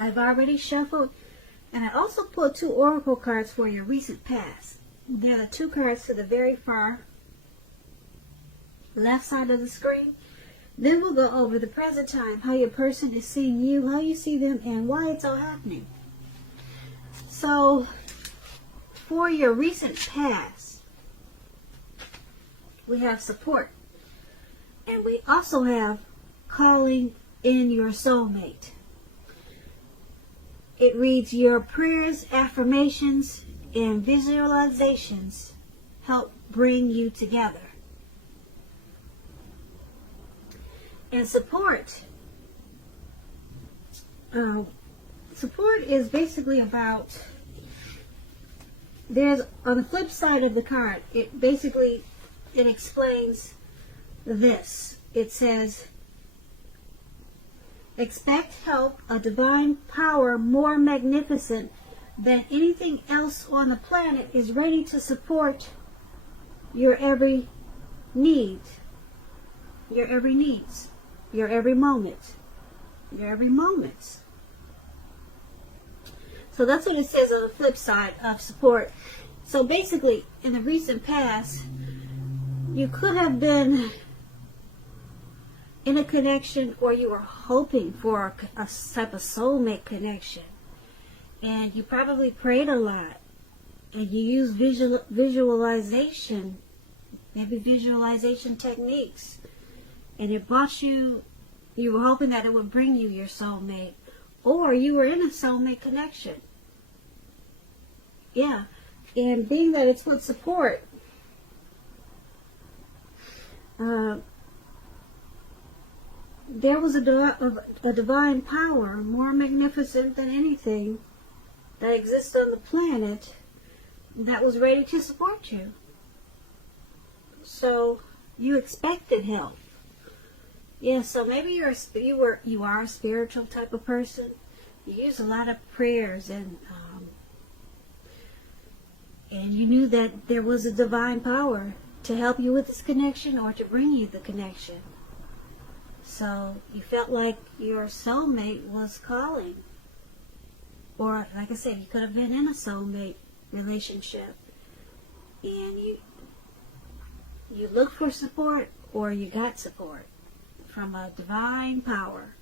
I've already shuffled, and I also pulled 2 oracle cards for your recent past. They're the 2 cards to the very far left side of the screen. Then we'll go over the present time, how your person is seeing you, how you see them, and why it's all happening. So, for your recent past, we have support. And we also have calling in your soulmate. It reads, your prayers, affirmations, and visualizations help bring you together. And support. Support is basically about, there's, on the flip side of the card, it explains this. It says, expect help, a divine power more magnificent than anything else on the planet is ready to support your every need. Your every needs. Your every moment. Your every moment. So that's what it says on the flip side of support. So basically, in the recent past, you could have been in a connection, or you were hoping for a type of soulmate connection. And you probably prayed a lot. And you used visualization, maybe visualization techniques. And it brought you were hoping that it would bring you your soulmate. Or you were in a soulmate connection. Yeah. And being that it's with support, there was a divine power more magnificent than anything that exists on the planet that was ready to support you. So you expected help. Yeah, so maybe you are a spiritual type of person. You use a lot of prayers, and you knew that there was a divine power to help you with this connection or to bring you the connection. So you felt like your soulmate was calling. Or, like I said, you could have been in a soulmate relationship. And you looked for support, or you got support from a divine power.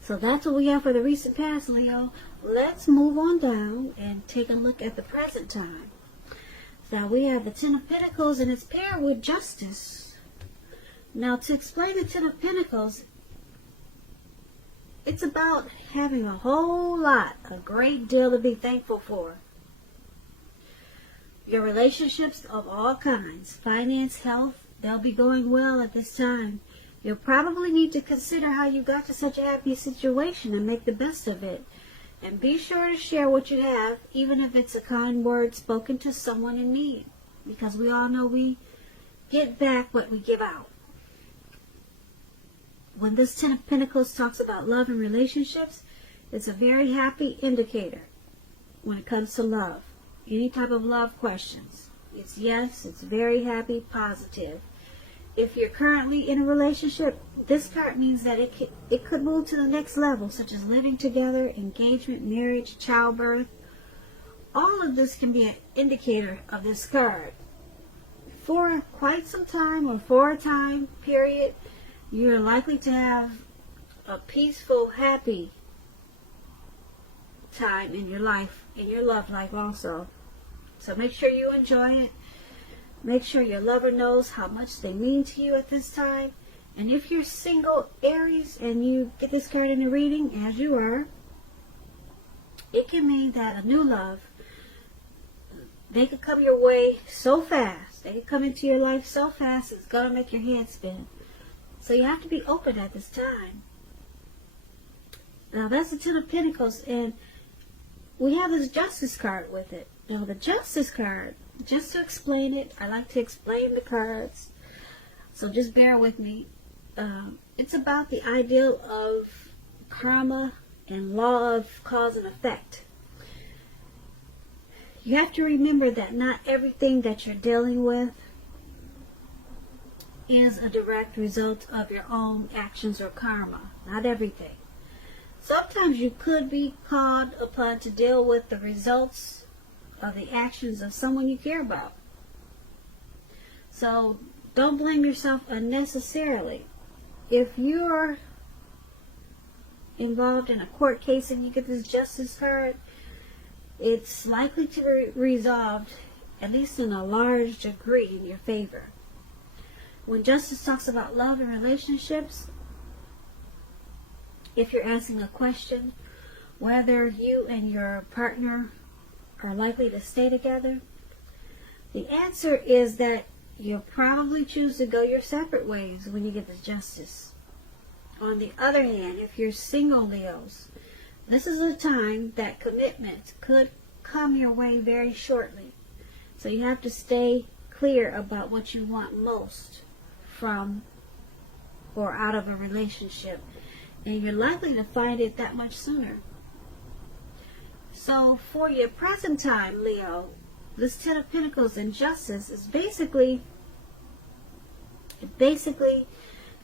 So that's what we have for the recent past, Leo. Let's move on down and take a look at the present time. Now we have the Ten of Pentacles, and it's paired with Justice. Now, to explain the Ten of Pentacles, it's about having a whole lot, a great deal to be thankful for. Your relationships of all kinds, finance, health, they'll be going well at this time. You'll probably need to consider how you got to such a happy situation and make the best of it. And be sure to share what you have, even if it's a kind word spoken to someone in need. Because we all know we get back what we give out. When this Ten of Pentacles talks about love and relationships, it's a very happy indicator when it comes to love. Any type of love questions. It's yes, it's very happy, positive. If you're currently in a relationship, this card means that it could move to the next level, such as living together, engagement, marriage, childbirth. All of this can be an indicator of this card. For quite some time, or for a time period, you're likely to have a peaceful, happy time in your life, in your love life also. So make sure you enjoy it. Make sure your lover knows how much they mean to you at this time. And if you're single, Aries, and you get this card in the reading, as you are, it can mean that a new love, they could come your way so fast. They could come into your life so fast, it's going to make your head spin. So you have to be open at this time. Now that's the Ten of Pentacles, and we have this Justice card with it. Now the Justice card, just to explain it, I like to explain the cards, so just bear with me. It's about the ideal of karma and law of cause and effect. You have to remember that not everything that you're dealing with is a direct result of your own actions or karma. Not everything. Sometimes you could be called upon to deal with the results of the actions of someone you care about. So don't blame yourself unnecessarily. If you're involved in a court case and you get this justice card, it's likely to be resolved, at least in a large degree, in your favor. When justice talks about love and relationships, if you're asking a question whether you and your partner are likely to stay together, the answer is that you'll probably choose to go your separate ways when you get the justice. On the other hand, if you're single Leos, this is a time that commitment could come your way very shortly. So you have to stay clear about what you want most from or out of a relationship. And you're likely to find it that much sooner. So for your present time, Leo, this Ten of Pentacles and Justice is basically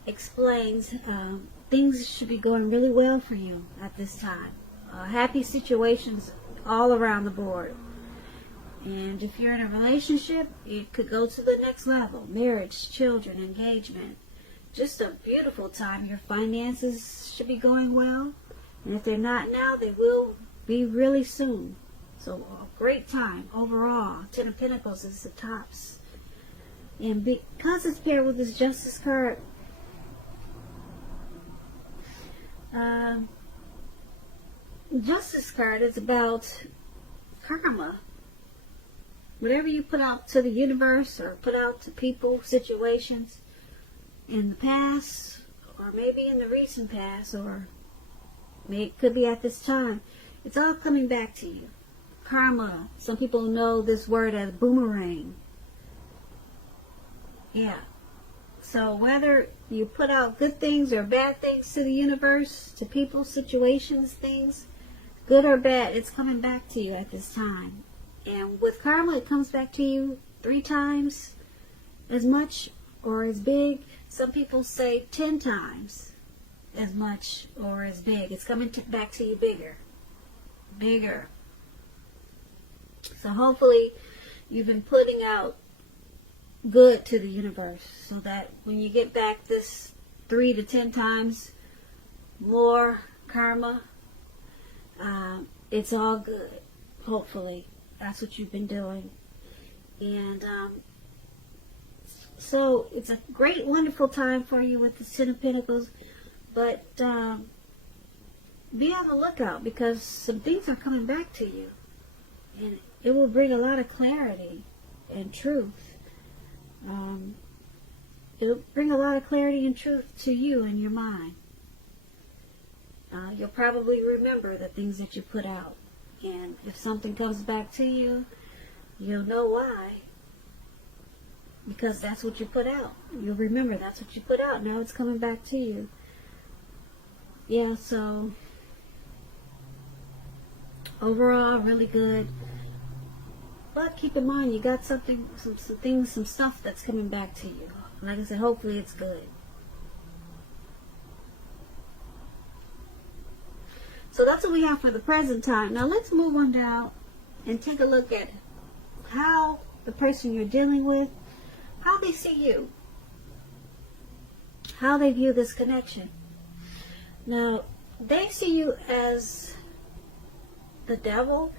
explains things should be going really well for you at this time. Happy situations all around the board. And if you're in a relationship, it could go to the next level. Marriage, children, engagement. Just a beautiful time. Your finances should be going well. And if they're not now, they will be really soon. So a great time overall. Ten of Pentacles is the tops. And because it's paired with this Justice card, Justice card is about karma. Whatever you put out to the universe or put out to people, situations in the past, or maybe in the recent past, or maybe it could be at this time, it's all coming back to you. Karma. Some people know this word as boomerang. Yeah. So whether you put out good things or bad things to the universe, to people, situations, things, good or bad, it's coming back to you at this time. And with karma, it comes back to you 3 times as much or as big. Some people say 10 times as much or as big. It's coming back to you bigger. Bigger. So hopefully you've been putting out good to the universe so that when you get back this 3 to 10 times more karma, it's all good. Hopefully. That's what you've been doing. And so it's a great, wonderful time for you with the Ten of Pentacles. But be on the lookout because some things are coming back to you. And it will bring a lot of clarity and truth. It'll bring a lot of clarity and truth to you and your mind. You'll probably remember the things that you put out. And if something comes back to you, you'll know why. Because that's what you put out. You'll remember that's what you put out. Now it's coming back to you. Yeah, so overall, really good. But keep in mind, you got something, some things, some stuff that's coming back to you. Like I said, hopefully it's good. So that's what we have for the present time. Now let's move on down and take a look at how the person you're dealing with, how they see you, how they view this connection. Now, they see you as the devil.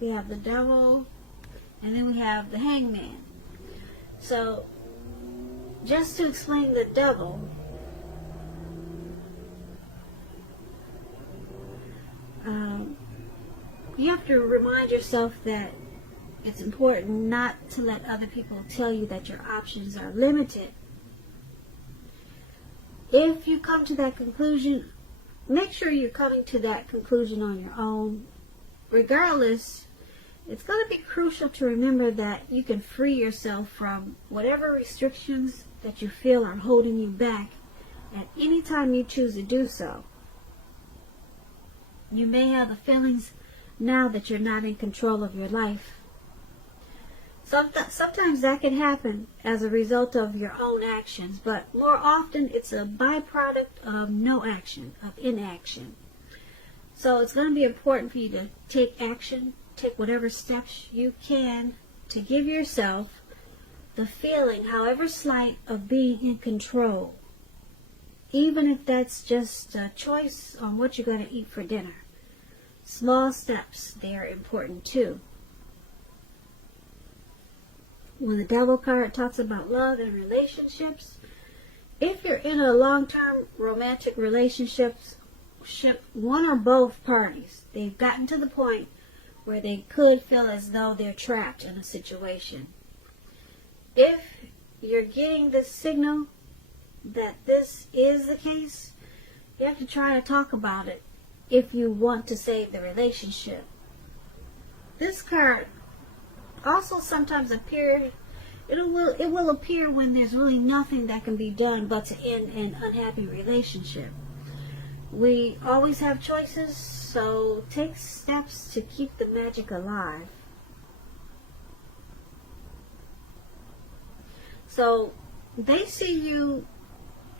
We have the devil, and then we have the hangman. So, just to explain the devil, you have to remind yourself that it's important not to let other people tell you that your options are limited. If you come to that conclusion, make sure you're coming to that conclusion on your own. Regardless, it's going to be crucial to remember that you can free yourself from whatever restrictions that you feel are holding you back at any time you choose to do so. You may have the feelings now that you're not in control of your life. Sometimes that can happen as a result of your own actions, but more often it's a byproduct of no action, of inaction. So it's going to be important for you to take action, take whatever steps you can to give yourself the feeling, however slight, of being in control. Even if that's just a choice on what you're going to eat for dinner. Small steps, they are important too. When the Devil card talks about love and relationships, if you're in a long-term romantic relationship, one or both parties, they've gotten to the point where they could feel as though they're trapped in a situation. If you're getting this signal that this is the case, you have to try to talk about it if you want to save the relationship. This card also sometimes appear, it will appear when there's really nothing that can be done but to end an unhappy relationship. We always have choices, so take steps to keep the magic alive. So they see you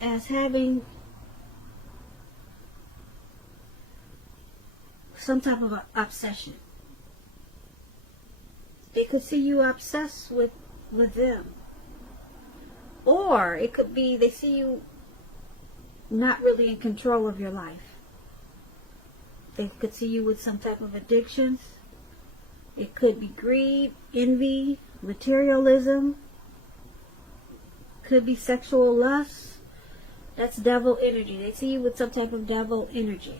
as having some type of obsession. They could see you obsessed with them. Or it could be they see you not really in control of your life. They could see you with some type of addictions. It could be greed, envy, materialism. Could be sexual lust. That's devil energy. They see you with some type of devil energy.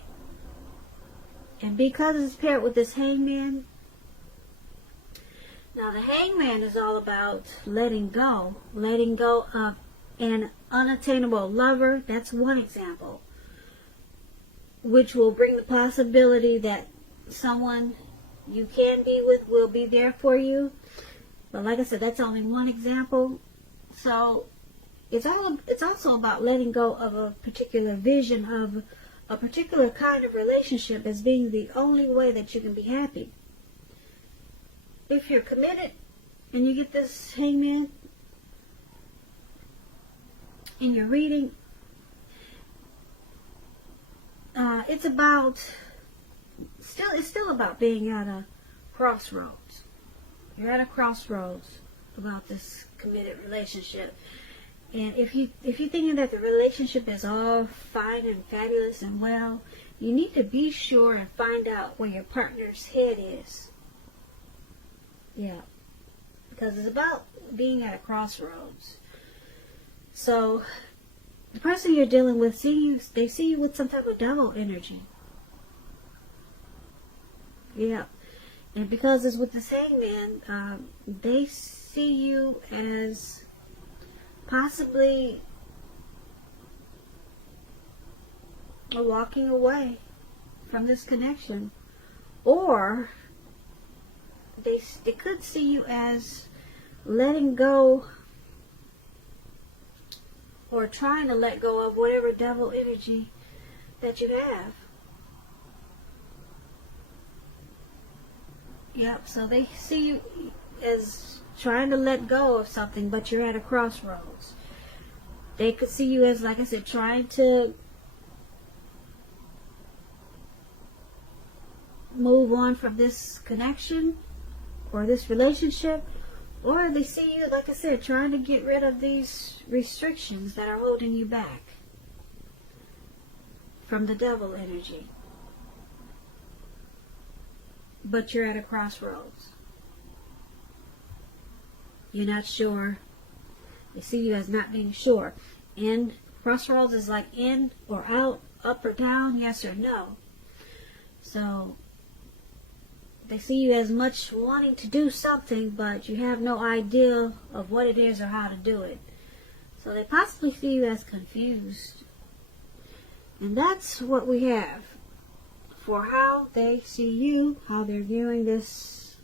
And because it's paired with this hangman, now the hangman is all about letting go of an unattainable lover. That's one example, which will bring the possibility that someone you can be with will be there for you. But like I said, that's only one example. So it's also about letting go of a particular vision of a particular kind of relationship as being the only way that you can be happy. If you're committed and you get this hangman in your reading, it's still about being at a crossroads. You're at a crossroads about this committed relationship. And if you're thinking that the relationship is all fine and fabulous and well, you need to be sure and find out where your partner's head is. Yeah, because it's about being at a crossroads. So the person you're dealing with, they see you with some type of devil energy. Yeah, and because it's with the hangman, they see you as possibly walking away from this connection, or they could see you as letting go or trying to let go of whatever devil energy that you have. Yep, so they see you as trying to let go of something, but you're at a crossroads. They could see you as, like I said, trying to move on from this connection or this relationship, or they see you, like I said, trying to get rid of these restrictions that are holding you back from the devil energy. But you're at a crossroads. You're not sure. They see you as not being sure. And crossroads is like in or out, up or down, yes or no. So they see you as much wanting to do something, but you have no idea of what it is or how to do it. So they possibly see you as confused. And that's what we have for how they see you, how they're viewing this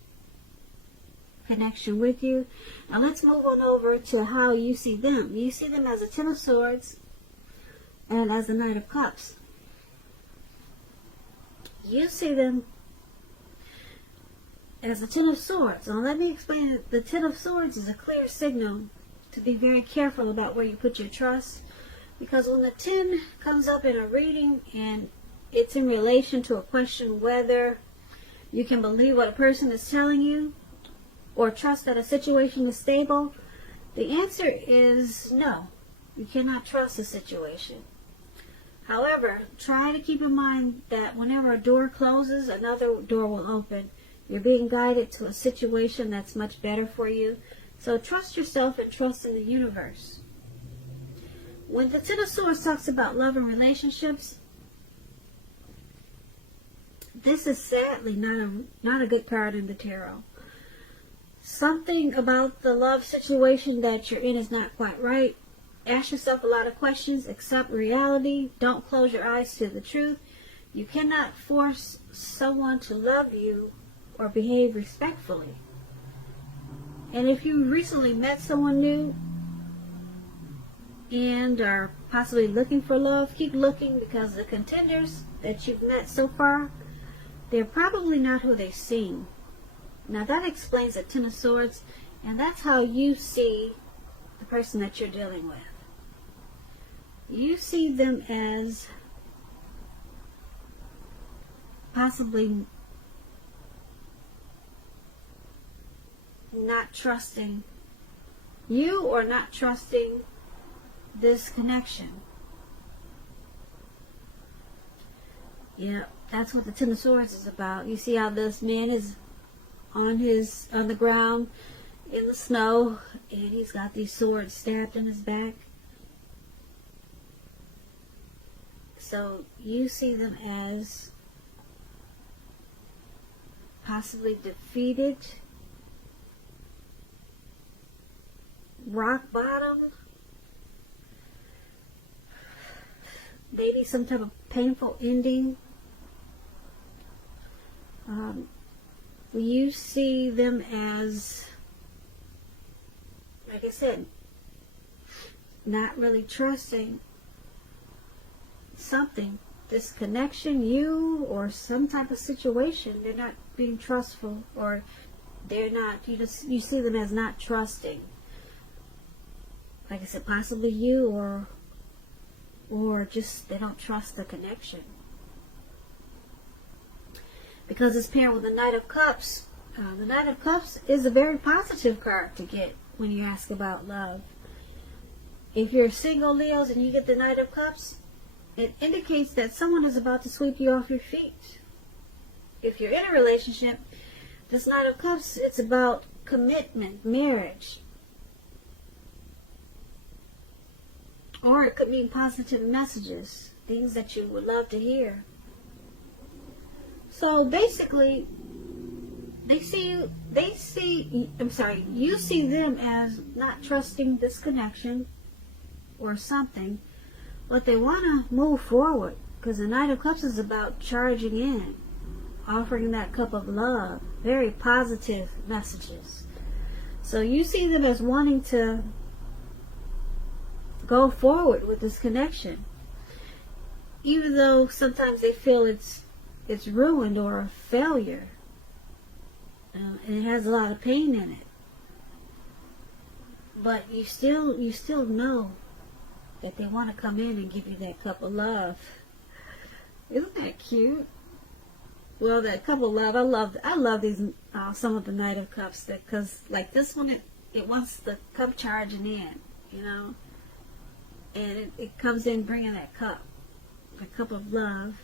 connection with you. Now let's move on over to how you see them. You see them as a Ten of Swords and as a Knight of Cups. You see them as the Ten of Swords. Now let me explain that the Ten of Swords is a clear signal to be very careful about where you put your trust. Because when the 10 comes up in a reading and it's in relation to a question whether you can believe what a person is telling you or trust that a situation is stable, the answer is no. You cannot trust a situation. However, try to keep in mind that whenever a door closes, another door will open. You're being guided to a situation that's much better for you. So trust yourself and trust in the universe. When the Ten of Swords talks about love and relationships, this is sadly not a good card in the tarot. Something about the love situation that you're in is not quite right. Ask yourself a lot of questions. Accept reality. Don't close your eyes to the truth. You cannot force someone to love you or behave respectfully. And if you recently met someone new and are possibly looking for love, keep looking, because the contenders that you've met so far, they're probably not who they seem. Now that explains the Ten of Swords, and that's how you see the person that you're dealing with. You see them as possibly not trusting you or not trusting this connection. Yeah, that's what the Ten of Swords is about. You see how this man is on the ground in the snow, and he's got these swords stabbed in his back. So you see them as possibly defeated, rock bottom, maybe some type of painful ending. You see them as, like I said, not really trusting something, this connection, you, or some type of situation. They're not being trustful, or they're not, you see them as not trusting. Like I said, possibly you, or just they don't trust the connection. Because it's paired with the Knight of Cups. The Knight of Cups is a very positive card to get when you ask about love. If you're single, Leos, and you get the Knight of Cups, it indicates that someone is about to sweep you off your feet. If you're in a relationship, this Knight of Cups, it's about commitment, marriage. Or it could mean positive messages, things that you would love to hear. So basically, you see them as not trusting this connection or something, but they want to move forward, because the Knight of Cups is about charging in, offering that cup of love, very positive messages. So you see them as wanting to go forward with this connection, even though sometimes they feel it's ruined or a failure, and it has a lot of pain in it. But you still know that they want to come in and give you that cup of love. Isn't that cute? Well, that cup of love, I love these some of the Knight of Cups, because like this one, it wants the cup charging in, and it comes in bringing that cup of love.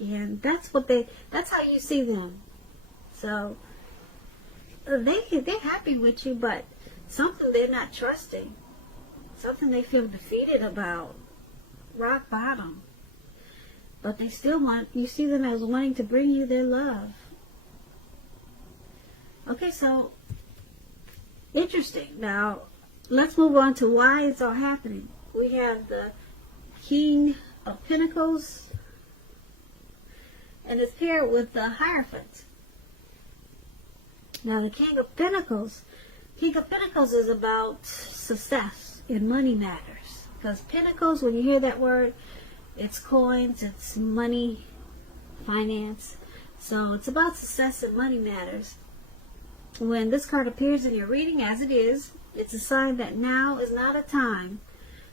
And that's how you see them. So they're happy with you, but something they're not trusting, something they feel defeated about, rock bottom. But they still you see them as wanting to bring you their love. Okay, so interesting. Now let's move on to why it's all happening. We have the King of Pentacles, and it's paired with the Hierophant. Now the King of Pentacles is about success in money matters. Because Pentacles, when you hear that word, it's coins, it's money, finance. So it's about success and money matters. When this card appears in your reading, as it is, it's a sign that now is not a time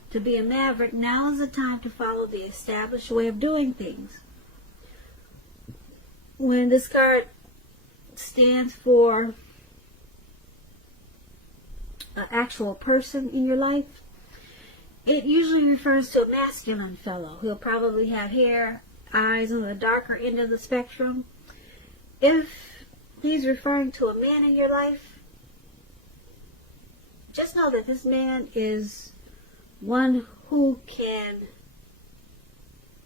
to be a maverick. Now is a time to follow the established way of doing things. When this card stands for an actual person in your life, it usually refers to a masculine fellow. He'll probably have hair, eyes on the darker end of the spectrum. If he's referring to a man in your life, just know that this man is one who can,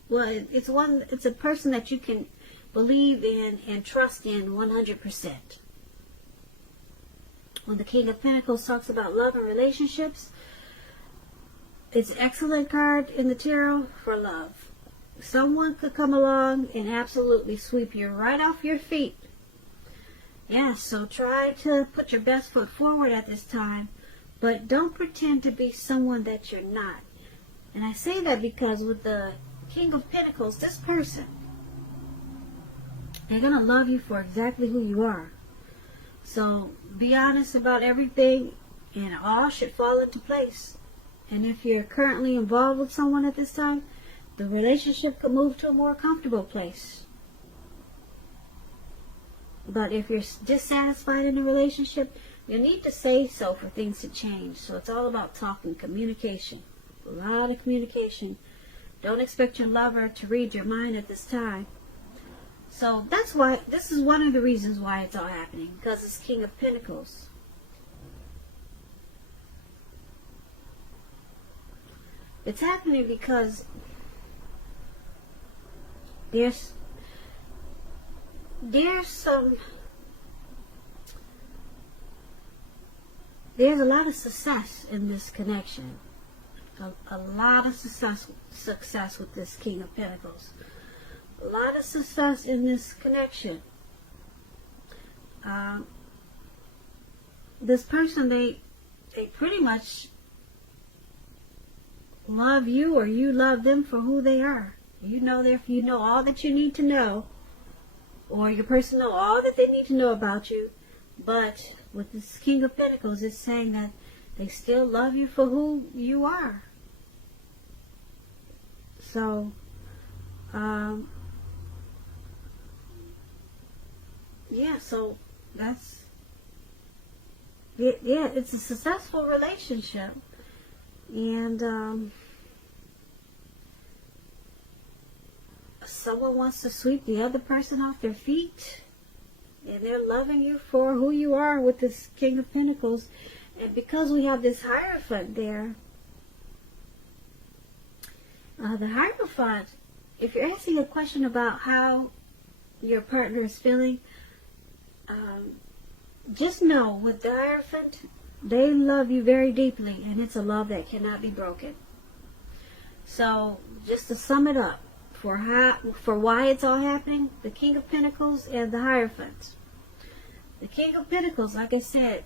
well, it's a person that you can believe in and trust in 100%. When the King of Pentacles talks about love and relationships, it's an excellent card in the tarot for love. Someone could come along and absolutely sweep you right off your feet. Yeah, so try to put your best foot forward at this time, but don't pretend to be someone that you're not. And I say that because with the King of Pentacles, this person, they're going to love you for exactly who you are. So be honest about everything, and all should fall into place. And if you're currently involved with someone at this time, the relationship could move to a more comfortable place. But if you're dissatisfied in a relationship, you need to say so for things to change. So it's all about talking, communication. A lot of communication. Don't expect your lover to read your mind at this time. So that's why, this is one of the reasons why it's all happening. Because it's King of Pentacles. It's happening because there's a lot of success in this connection. A lot of success with this King of Pentacles. A lot of success in this connection. This person, they pretty much love you, or you love them for who they are. You know all that you need to know, or your person know all that they need to know about you. But with this King of Pentacles, it's saying that they still love you for who you are. So, yeah, so that's, yeah, it's a successful relationship. And, someone wants to sweep the other person off their feet, and they're loving you for who you are with this King of Pentacles. And because we have this Hierophant there, the Hierophant, if you're asking a question about how your partner is feeling, just know with the Hierophant, they love you very deeply, and it's a love that cannot be broken. So just to sum it up, for why it's all happening, the King of Pentacles and the Hierophant. The King of Pentacles, like I said,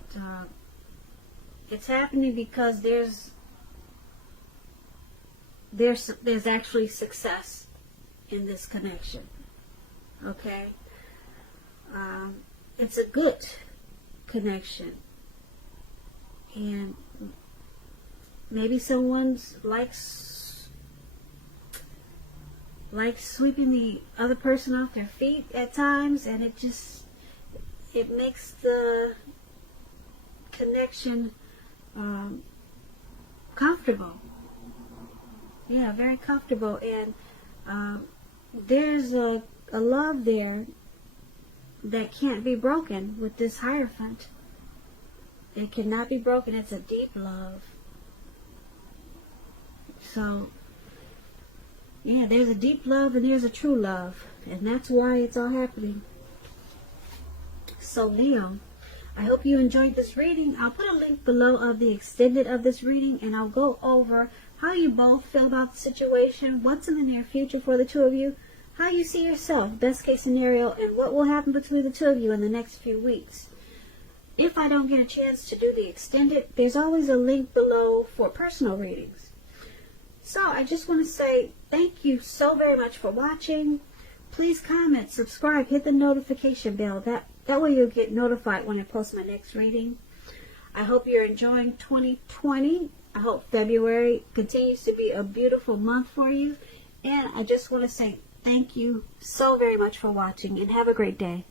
it's happening because there's actually success in this connection. Okay, it's a good connection, and maybe someone's likes sweeping the other person off their feet at times, and it makes the connection comfortable. Yeah, very comfortable. And there's a love there that can't be broken with this Hierophant. It cannot be broken. It's a deep love. So yeah, there's a deep love and there's a true love. And that's why it's all happening. So Leo, I hope you enjoyed this reading. I'll put a link below of the extended of this reading, and I'll go over how you both feel about the situation, what's in the near future for the two of you, how you see yourself, best case scenario, and what will happen between the two of you in the next few weeks. If I don't get a chance to do the extended, there's always a link below for personal readings. So I just want to say thank you so very much for watching. please comment, subscribe, hit the notification bell. That way you'll get notified when I post my next reading. I hope you're enjoying 2020. I hope February continues to be a beautiful month for you. And I just want to say thank you so very much for watching, and have a great day.